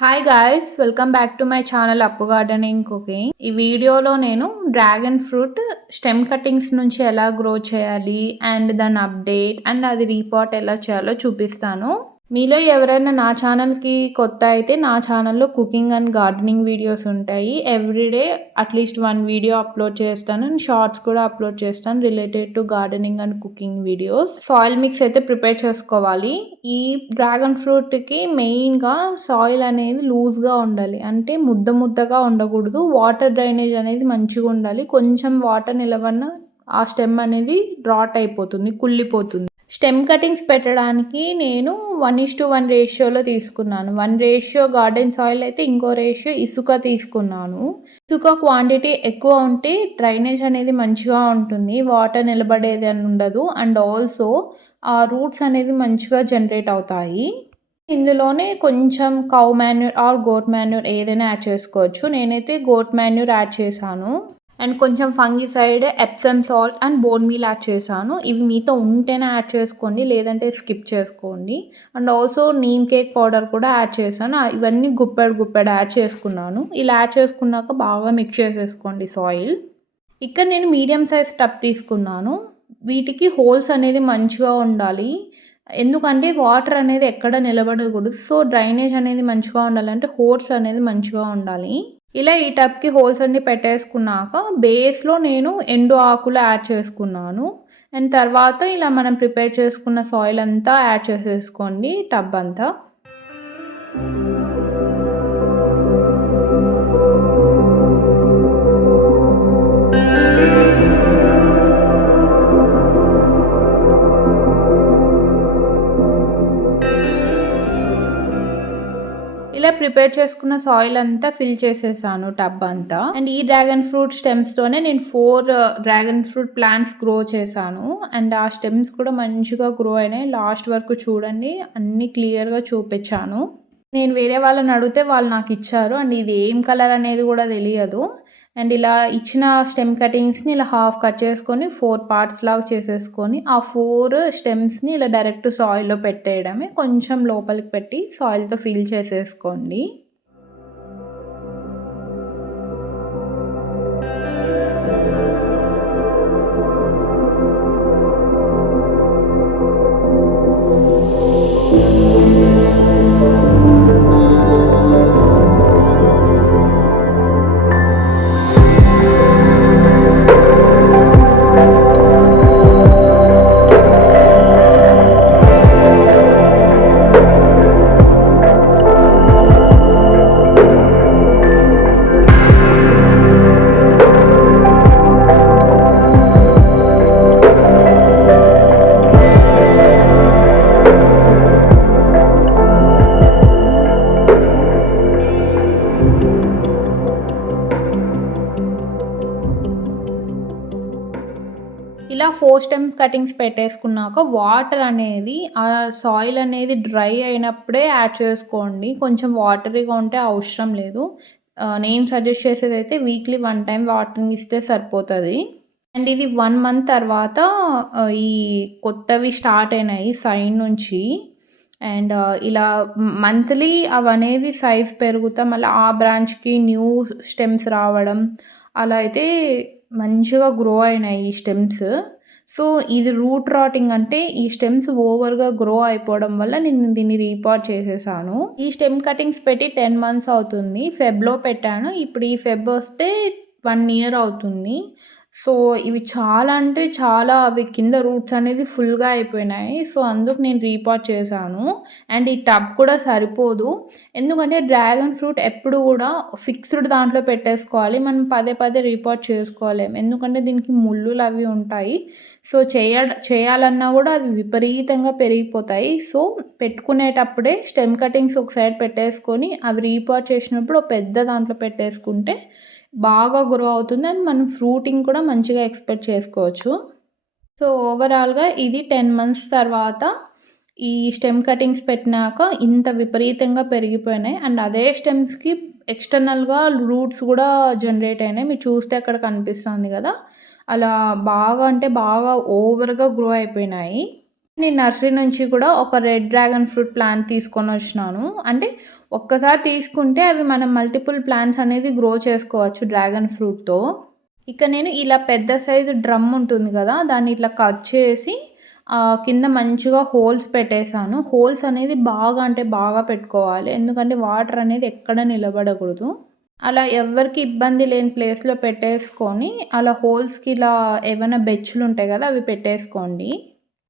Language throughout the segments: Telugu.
Hi guys, welcome back to my channel అప్పు గార్డెనింగ్ కుకింగ్. ఈ వీడియోలో నేను డ్రాగన్ ఫ్రూట్ స్టెమ్ కటింగ్స్ నుంచి ఎలా గ్రో చేయాలి అండ్ దాని అప్డేట్ అండ్ అది రీపాట్ ఎలా చేయాలో చూపిస్తాను. మీలో ఎవరైనా నా ఛానల్కి కొత్త అయితే నా ఛానల్లో కుకింగ్ అండ్ గార్డెనింగ్ వీడియోస్ ఉంటాయి. ఎవ్రీడే అట్లీస్ట్ 1 వీడియో అప్లోడ్ చేస్తాను అండ్ షార్ట్స్ కూడా అప్లోడ్ చేస్తాను related to gardening and cooking videos. Soil mix అయితే ప్రిపేర్ చేసుకోవాలి. ఈ డ్రాగన్ ఫ్రూట్కి మెయిన్గా సాయిల్ అనేది లూజ్గా ఉండాలి, అంటే ముద్దగా ఉండకూడదు. వాటర్ డ్రైనేజ్ అనేది మంచిగా ఉండాలి. కొంచెం వాటర్ నిలవన్న ఆ స్టెమ్ అనేది డ్రాట్ అయిపోతుంది, కుళ్ళిపోతుంది. స్టెమ్ కటింగ్స్ పెట్టడానికి నేను 1:1 రేషియోలో తీసుకున్నాను. 1 రేషియో గార్డెన్ సాయిల్ అయితే ఇంకో రేషియో ఇసుక తీసుకున్నాను. ఇసుక క్వాంటిటీ ఎక్కువ ఉంటే డ్రైనేజ్ అనేది మంచిగా ఉంటుంది, వాటర్ నిలబడేది అని ఉండదు. అండ్ ఆల్సో ఆ రూట్స్ అనేది మంచిగా జనరేట్ అవుతాయి. ఇందులోనే కొంచెం cow manure or goat manure ఏదైనా యాడ్ చేసుకోవచ్చు. నేనైతే గోట్ మాన్యూర్ యాడ్ చేశాను. అండ్ కొంచెం fungicide, Epsom salt and bone meal add చేశాను. ఇవి మీతో ఉంటేనే యాడ్ చేసుకోండి, లేదంటే స్కిప్ చేసుకోండి. And also neem cake powder కూడా యాడ్ చేశాను. ఇవన్నీ గుప్పెడు యాడ్ చేసుకున్నాను. ఇలా యాడ్ చేసుకున్నాక బాగా మిక్స్ చేసేసుకోండి సాయిల్. ఇక్కడ నేను మీడియం సైజ్ టబ్ తీసుకున్నాను. వీటికి హోల్స్ అనేది మంచిగా ఉండాలి, ఎందుకంటే వాటర్ అనేది ఎక్కడ నిలబడకూడదు. సో డ్రైనేజ్ అనేది మంచిగా ఉండాలంటే హోల్స్ అనేది మంచిగా ఉండాలి. ఇలా ఈ టబ్కి హోల్స్ అన్ని పెట్టేసుకున్నాక బేస్లో నేను ఎండు ఆకులు యాడ్ చేసుకున్నాను. అండ్ తర్వాత ఇలా మనం ప్రిపేర్ చేసుకున్న సాయిల్ అంతా యాడ్ చేసేసుకోండి టబ్ అంతా. ఇలా ప్రిపేర్ చేసుకున్న సాయిల్ అంతా ఫిల్ చేసేసాను టబ్ అంతా. అండ్ ఈ డ్రాగన్ ఫ్రూట్ స్టెమ్స్తోనే నేను 4 డ్రాగన్ ఫ్రూట్ ప్లాంట్స్ గ్రో చేశాను. అండ్ ఆ స్టెమ్స్ కూడా మంచిగా గ్రో అయినాయి. లాస్ట్ వరకు చూడండి, అన్నీ క్లియర్గా చూపించాను. నేను వేరే వాళ్ళని అడిగితే వాళ్ళు నాకు ఇచ్చారు. అండ్ ఇది ఏం కలర్ అనేది కూడా తెలియదు. అండ్ ఇలా ఇచ్చిన స్టెమ్ కటింగ్స్ని ఇలా హాఫ్ కట్ చేసుకొని 4 పార్ట్స్ లాగా చేసేసుకొని ఆ 4 స్టెమ్స్ని ఇలా డైరెక్ట్ సాయిల్లో పెట్టేయడమే. కొంచెం లోపలికి పెట్టి సాయిల్తో ఫిల్ చేసేసుకోండి. ఇలా 4 స్టెమ్ కటింగ్స్ పెట్టేసుకున్నాక వాటర్ అనేది ఆ సాయిల్ అనేది డ్రై అయినప్పుడే యాడ్ చేసుకోండి. కొంచెం వాటరీగా ఉంటే అవసరం లేదు. నేను సజెస్ట్ చేసేది అయితే వీక్లీ 1 టైం వాటరింగ్ ఇస్తే సరిపోతుంది. అండ్ ఇది 1 మంత్ తర్వాత ఈ కొత్తవి స్టార్ట్ అయినాయి సైడ్ నుంచి. అండ్ ఇలా మంత్లీ అవనేది సైజ్ పెరుగుతా మళ్ళీ ఆ బ్రాంచ్కి న్యూ స్టెమ్స్ రావడం అలా అయితే మంచిగా గ్రో అయినాయి ఈ స్టెమ్స్. సో ఇది రూట్ రాటింగ్, అంటే ఈ స్టెమ్స్ ఓవర్గా గ్రో అయిపోవడం వల్ల నేను దీన్ని రీపాట్ చేసేసాను. ఈ స్టెమ్ కటింగ్స్ పెట్టి 10 మంత్స్ అవుతుంది. ఫెబ్లో పెట్టాను. ఇప్పుడు ఈ ఫెబ్ వస్తే 1 ఇయర్ అవుతుంది. సో ఇవి చాలా అంటే చాలా అవి కింద రూట్స్ అనేది ఫుల్గా అయిపోయినాయి. సో అందుకు నేను రీపాట్ చేశాను. అండ్ ఈ టబ్ కూడా సరిపోదు, ఎందుకంటే డ్రాగన్ ఫ్రూట్ ఎప్పుడు కూడా ఫిక్స్డ్ దాంట్లో పెట్టేసుకోవాలి. మనం పదే రీపాట్ చేసుకోలేం, ఎందుకంటే దీనికి ముళ్ళులు అవి ఉంటాయి. సో చేయాలన్నా కూడా అది విపరీతంగా పెరిగిపోతాయి. సో పెట్టుకునేటప్పుడే స్టెమ్ కటింగ్స్ ఒక సైడ్ పెట్టేసుకొని అవి రీపాట్ చేసినప్పుడు పెద్ద దాంట్లో పెట్టేసుకుంటే బాగా గ్రో అవుతుంది అండ్ మనం ఫ్రూటింగ్ కూడా మంచిగా ఎక్స్పెక్ట్ చేసుకోవచ్చు. సో ఓవరాల్గా ఇది 10 మంత్స్ తర్వాత ఈ స్టెమ్ కటింగ్స్ పెట్టినాక ఇంత విపరీతంగా పెరిగిపోయినాయి. అండ్ అదే స్టెమ్స్కి ఎక్స్టర్నల్గా రూట్స్ కూడా జనరేట్ అయినాయి. మీరు చూస్తే అక్కడ కనిపిస్తుంది కదా, అలా బాగా అంటే బాగా ఓవర్గా గ్రో అయిపోయినాయి. నేను నర్సరీ నుంచి కూడా ఒక రెడ్ డ్రాగన్ ఫ్రూట్ ప్లాంట్ తీసుకొనొచ్చినాను. అంటే ఒక్కసారి తీసుకుంటే అవి మనం మల్టిపుల్ ప్లాంట్స్ అనేది గ్రో చేసుకోవచ్చు డ్రాగన్ ఫ్రూట్‌తో. ఇక నేను ఇలా పెద్ద సైజు డ్రమ్ ఉంటుంది కదా! దాన్ని ఇట్లా కట్ చేసి కింద మంచిగా హోల్స్ పెట్టేసాను. హోల్స్ అనేది బాగా అంటే బాగా పెట్టుకోవాలి. ఎందుకంటే వాటర్ అనేది ఎక్కడ నిలబడకూడదు. అలా ఎవ్వరికీ ఇబ్బంది లేని ప్లేస్‌లో పెట్టేసుకొని అలా హోల్స్‌కి ఇలా ఏవైనా బెచ్చులుంటాయి కదా! అవి పెట్టేసుకోండి.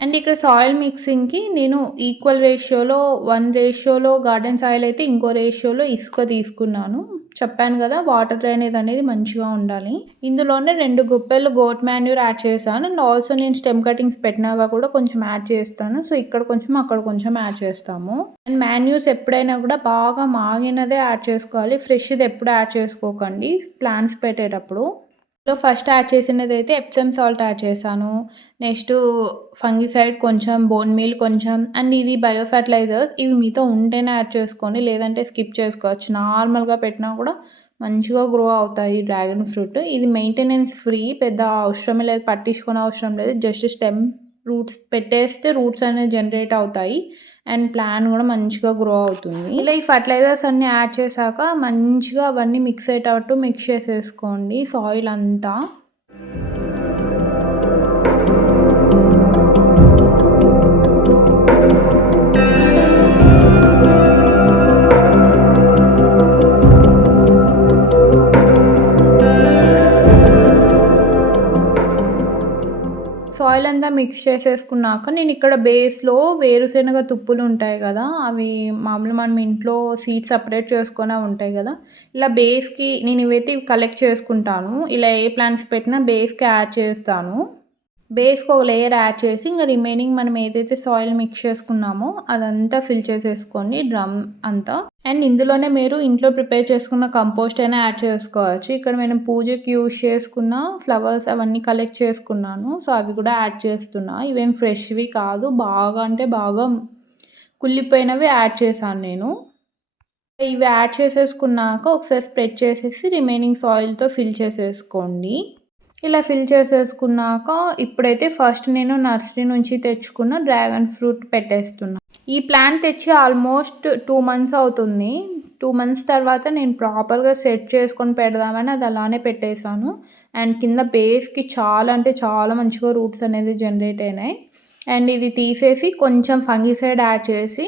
అండ్ ఇక్కడ సాయిల్ మిక్సింగ్‌కి నేను ఈక్వల్ రేషియోలో 1 రేషియోలో గార్డెన్ సాయిల్ అయితే ఇంకో రేషియోలో ఇసుక తీసుకున్నాను. చెప్పాను కదా! వాటర్ డ్రైనేజ్ అనేది మంచిగా ఉండాలి. ఇందులోనే 2 గుప్పెలు గోట్ మాన్యూర్ యాడ్ చేశాను. అండ్ ఆల్సో నేను స్టెమ్ కటింగ్స్ పెట్టినాక కూడా కొంచెం యాడ్ చేస్తాను. సో, ఇక్కడ కొంచెం అక్కడ కొంచెం యాడ్ చేస్తాము. అండ్ మాన్యూర్స్ ఎప్పుడైనా కూడా బాగా మాగినదే యాడ్ చేసుకోవాలి. ఫ్రెష్‌ది ఎప్పుడు యాడ్ చేసుకోకండి ప్లాంట్స్ పెట్టేటప్పుడు. ఫస్ట్ యాడ్ చేసినదైతే ఎప్సమ్ సాల్ట్ యాడ్ చేశాను. నెక్స్ట్ ఫంగిసైడ్ కొంచెం, బోన్ మీల్ కొంచెం అండ్ ఇది బయో ఫెర్టిలైజర్స్ ఇవి మీతో ఉంటేనే యాడ్ చేసుకోండి. లేదంటే స్కిప్ చేసుకోవచ్చు. నార్మల్‌గా పెట్టినా కూడా మంచిగా గ్రో అవుతాయి డ్రాగన్ ఫ్రూట్. ఇది మెయింటెనెన్స్ ఫ్రీ. పెద్ద అవసరమే లేదు. పట్టించుకోని అవసరం లేదు. జస్ట్ స్టెమ్ రూట్స్ పెట్టేస్తే రూట్స్ అనేవి జనరేట్ అవుతాయి. అండ్ ప్లాంట్ కూడా మంచిగా గ్రో అవుతుంది. ఇలా ఈ ఫర్టిలైజర్స్ అన్నీ యాడ్ చేశాక మంచిగా అవన్నీ మిక్స్ అయ్యేటట్టు మిక్స్ చేసేసుకోండి సాయిల్ అంతా. సాయిల్ అంతా మిక్స్ చేసేసుకున్నాక నేను ఇక్కడ బేస్‌లో వేరుశెనగ తుప్పులు ఉంటాయి కదా! అవి మామూలుగా మనం ఇంట్లో సీడ్స్ సెపరేట్ చేసుకునే ఉంటాయి కదా! ఇలా బేస్‌కి నేను ఇవైతే కలెక్ట్ చేసుకుంటాను. ఇలా ఏ ప్లాంట్స్ పెట్టినా బేస్‌కి యాడ్ చేస్తాను. బేస్‌కి ఒక లేయర్ యాడ్ చేసి ఇంక రిమైనింగ్ మనం ఏదైతే సాయిల్ మిక్స్ చేసుకున్నామో అదంతా ఫిల్ చేసేసుకోండి డ్రమ్ అంతా. అండ్ ఇందులోనే మీరు ఇంట్లో ప్రిపేర్ చేసుకున్న కంపోస్ట్ అయినా యాడ్ చేసుకోవచ్చు. ఇక్కడ నేను పూజకి యూజ్ చేసుకున్న ఫ్లవర్స్ అవన్నీ కలెక్ట్ చేసుకున్నాను. సో, అవి కూడా యాడ్ చేస్తున్నా. ఇవేం ఫ్రెష్‌వి కాదు. బాగా అంటే బాగా కుళ్ళిపోయినవి యాడ్ చేశాను నేను. ఇవి యాడ్ చేసేసుకున్నాక ఒకసారి స్ప్రెడ్ చేసేసి రిమైనింగ్ సాయిల్‌తో ఫిల్ చేసేసుకోండి. ఇలా ఫిల్ చేసేసుకున్నాక ఇప్పుడైతే ఫస్ట్ నేను నర్సరీ నుంచి తెచ్చుకున్న డ్రాగన్ ఫ్రూట్ పెట్టేస్తున్నా. ఈ ప్లాంట్ తెచ్చి ఆల్మోస్ట్ 2 మంత్స్ అవుతుంది. 2 మంత్స్ తర్వాత నేను ప్రాపర్‌గా సెట్ చేసుకొని పెడదామని అది అలానే పెట్టేశాను. అండ్ కింద బేస్‌కి చాలా అంటే చాలా మంచిగా రూట్స్ అనేది జనరేట్ అయినాయి. అండ్ ఇది తీసేసి కొంచెం ఫంగిసైడ్ యాడ్ చేసి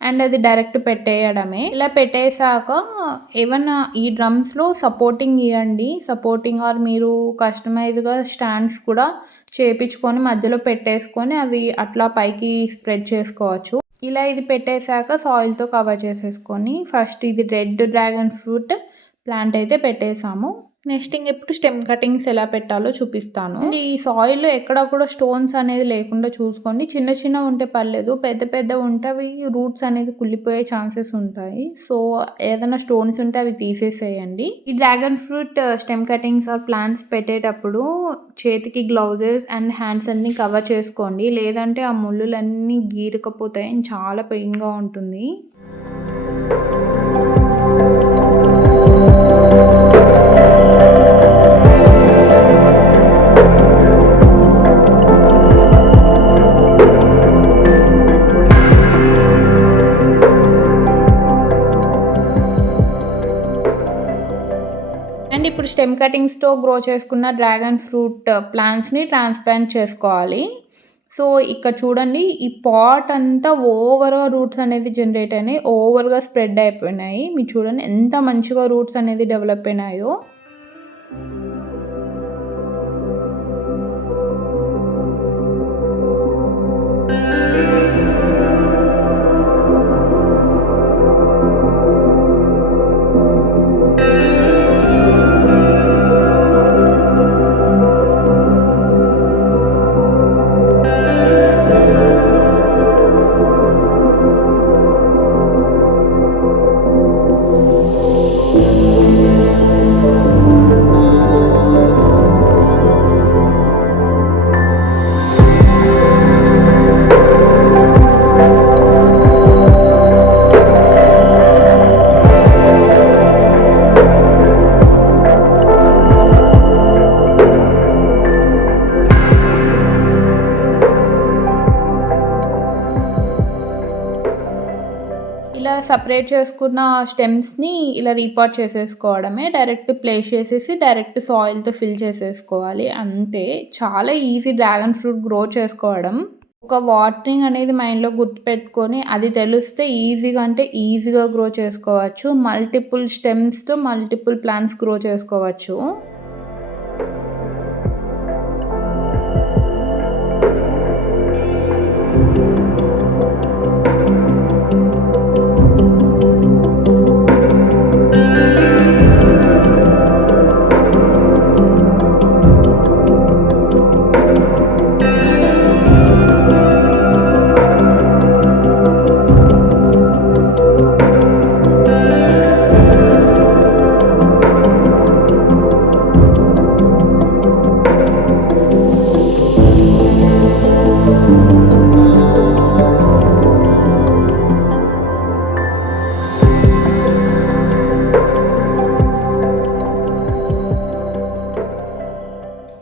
అండ్ అది డైరెక్ట్ పెట్టేయడమే. ఇలా పెట్టేశాక ఏమన్నా ఈ డ్రమ్స్‌లో సపోర్టింగ్ ఇయ్యండి. సపోర్టింగ్ ఆర్ మీరు కస్టమైజ్డ్‌గా స్టాండ్స్ కూడా చేపించుకొని మధ్యలో పెట్టేసుకొని అవి అట్లా పైకి స్ప్రెడ్ చేసుకోవచ్చు. ఇలా ఇది పెట్టేశాక సాయిల్‌తో కవర్ చేసేసుకొని ఫస్ట్ ఇది రెడ్ డ్రాగన్ ఫ్రూట్ ప్లాంట్ అయితే పెట్టేసాము. నెక్స్ట్ ఇప్పుడు స్టెమ్ కటింగ్స్ ఎలా పెట్టాలో చూపిస్తాను. ఈ సాయిల్ ఎక్కడ కూడా స్టోన్స్ అనేది లేకుండా చూసుకోండి. చిన్న చిన్నవి ఉంటే పర్లేదు. పెద్ద పెద్ద ఉంటే అవి రూట్స్ అనేది కుళ్ళిపోయే ఛాన్సెస్ ఉంటాయి. సో, ఏదైనా స్టోన్స్ ఉంటే అవి తీసేసేయండి. ఈ dragon fruit stem cuttings or plants పెట్టేటప్పుడు చేతికి గ్లౌజెస్ అండ్ హ్యాండ్స్ అన్ని కవర్ చేసుకోండి. లేదంటే ఆ ముళ్ళులన్నీ గీరకపోతాయి. చాలా పెయిన్‌గా ఉంటుంది. అండ్ ఇప్పుడు స్టెమ్ కటింగ్స్‌తో గ్రో చేసుకున్న డ్రాగన్ ఫ్రూట్ ప్లాంట్స్‌ని ట్రాన్స్‌ప్లాంట్ చేసుకోవాలి. సో, ఇక్కడ చూడండి ఈ పాట్ అంతా ఓవర్‌గా రూట్స్ అనేది జనరేట్ అయినాయి. ఓవర్‌గా స్ప్రెడ్ అయిపోయినాయి. మీరు చూడండి ఎంత మంచిగా రూట్స్ అనేది డెవలప్ అయినాయో. సెపరేట్ చేసుకున్న స్టెమ్స్‌ని ఇలా రీపాట్ చేసేసుకోవడమే. డైరెక్ట్ ప్లేస్ చేసేసి డైరెక్ట్ సాయిల్‌తో ఫిల్ చేసేసుకోవాలి అంతే. చాలా ఈజీ డ్రాగన్ ఫ్రూట్ గ్రో చేసుకోవడం. ఒక వాటరింగ్ అనేది మైండ్‌లో గుర్తుపెట్టుకొని అది తెలిస్తే ఈజీగా అంటే ఈజీగా గ్రో చేసుకోవచ్చు. మల్టిపుల్ స్టెమ్స్‌తో మల్టిపుల్ ప్లాంట్స్ గ్రో చేసుకోవచ్చు.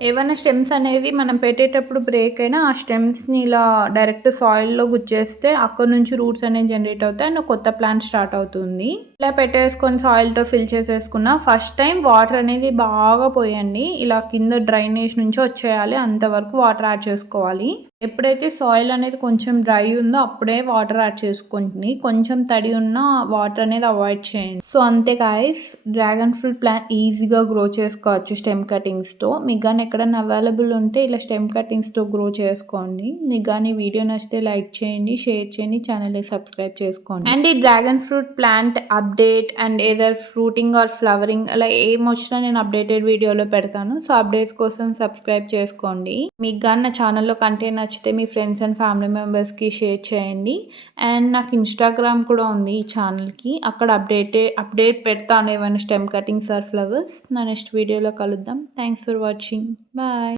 ఏవైనా స్టెమ్స్ అనేది మనం పెట్టేటప్పుడు బ్రేక్ అయినా ఆ స్టెమ్స్‌ని ఇలా డైరెక్ట్ సాయిల్‌లో గుచ్చేస్తే అక్కడి నుంచి రూట్స్ అనేవి జనరేట్ అవుతాయి. అండ్ కొత్త ప్లాంట్ స్టార్ట్ అవుతుంది. ఇలా పెట్టేసుకొని సాయిల్‌తో ఫిల్ చేసేసుకున్న ఫస్ట్ టైం వాటర్ అనేది బాగా పోయండి. ఇలా కింద డ్రైనేజ్ నుంచి వచ్చేయాలి. అంతవరకు వాటర్ యాడ్ చేసుకోవాలి. ఎప్పుడైతే సాయిల్ అనేది కొంచెం డ్రై ఉందో అప్పుడే వాటర్ యాడ్ చేసుకోండి. కొంచెం తడి ఉన్న వాటర్ అనేది అవాయిడ్ చేయండి. సో అంతే గాయ్స్, డ్రాగన్ ఫ్రూట్ ప్లాంట్ ఈజీగా గ్రో చేసుకోవచ్చు స్టెమ్ కటింగ్స్‌తో. మీకు గాని ఎక్కడైనా అవైలబుల్ ఉంటే ఇలా స్టెమ్ కటింగ్స్‌తో గ్రో చేసుకోండి. మీకు గాని వీడియో నచ్చితే లైక్ చేయండి, షేర్ చేయండి, ఛానల్‌ని సబ్స్క్రైబ్ చేసుకోండి. అండ్ ఈ dragon fruit plant update and either fruiting or flowering అలా ఏమొచ్చినా నేను అప్డేటెడ్ వీడియోలో పెడతాను. సో అప్డేట్స్ కోసం సబ్స్క్రైబ్ చేసుకోండి. మీకు గాని నా ఛానల్‌లో కంటెంట్ నచ్చితే మీ ఫ్రెండ్స్ అండ్ ఫ్యామిలీ మెంబర్స్‌కి షేర్ చేయండి. అండ్ నాకు ఇన్‌స్టాగ్రామ్ కూడా ఉంది ఈ ఛానల్‌కి. అక్కడ అప్డేట్ పెడతాను ఏమైనా స్టెమ్ కటింగ్స్ ఆర్ ఫ్లవర్స్. నా నెక్స్ట్ వీడియోలో కలుద్దాం. Thanks for watching. బాయ్.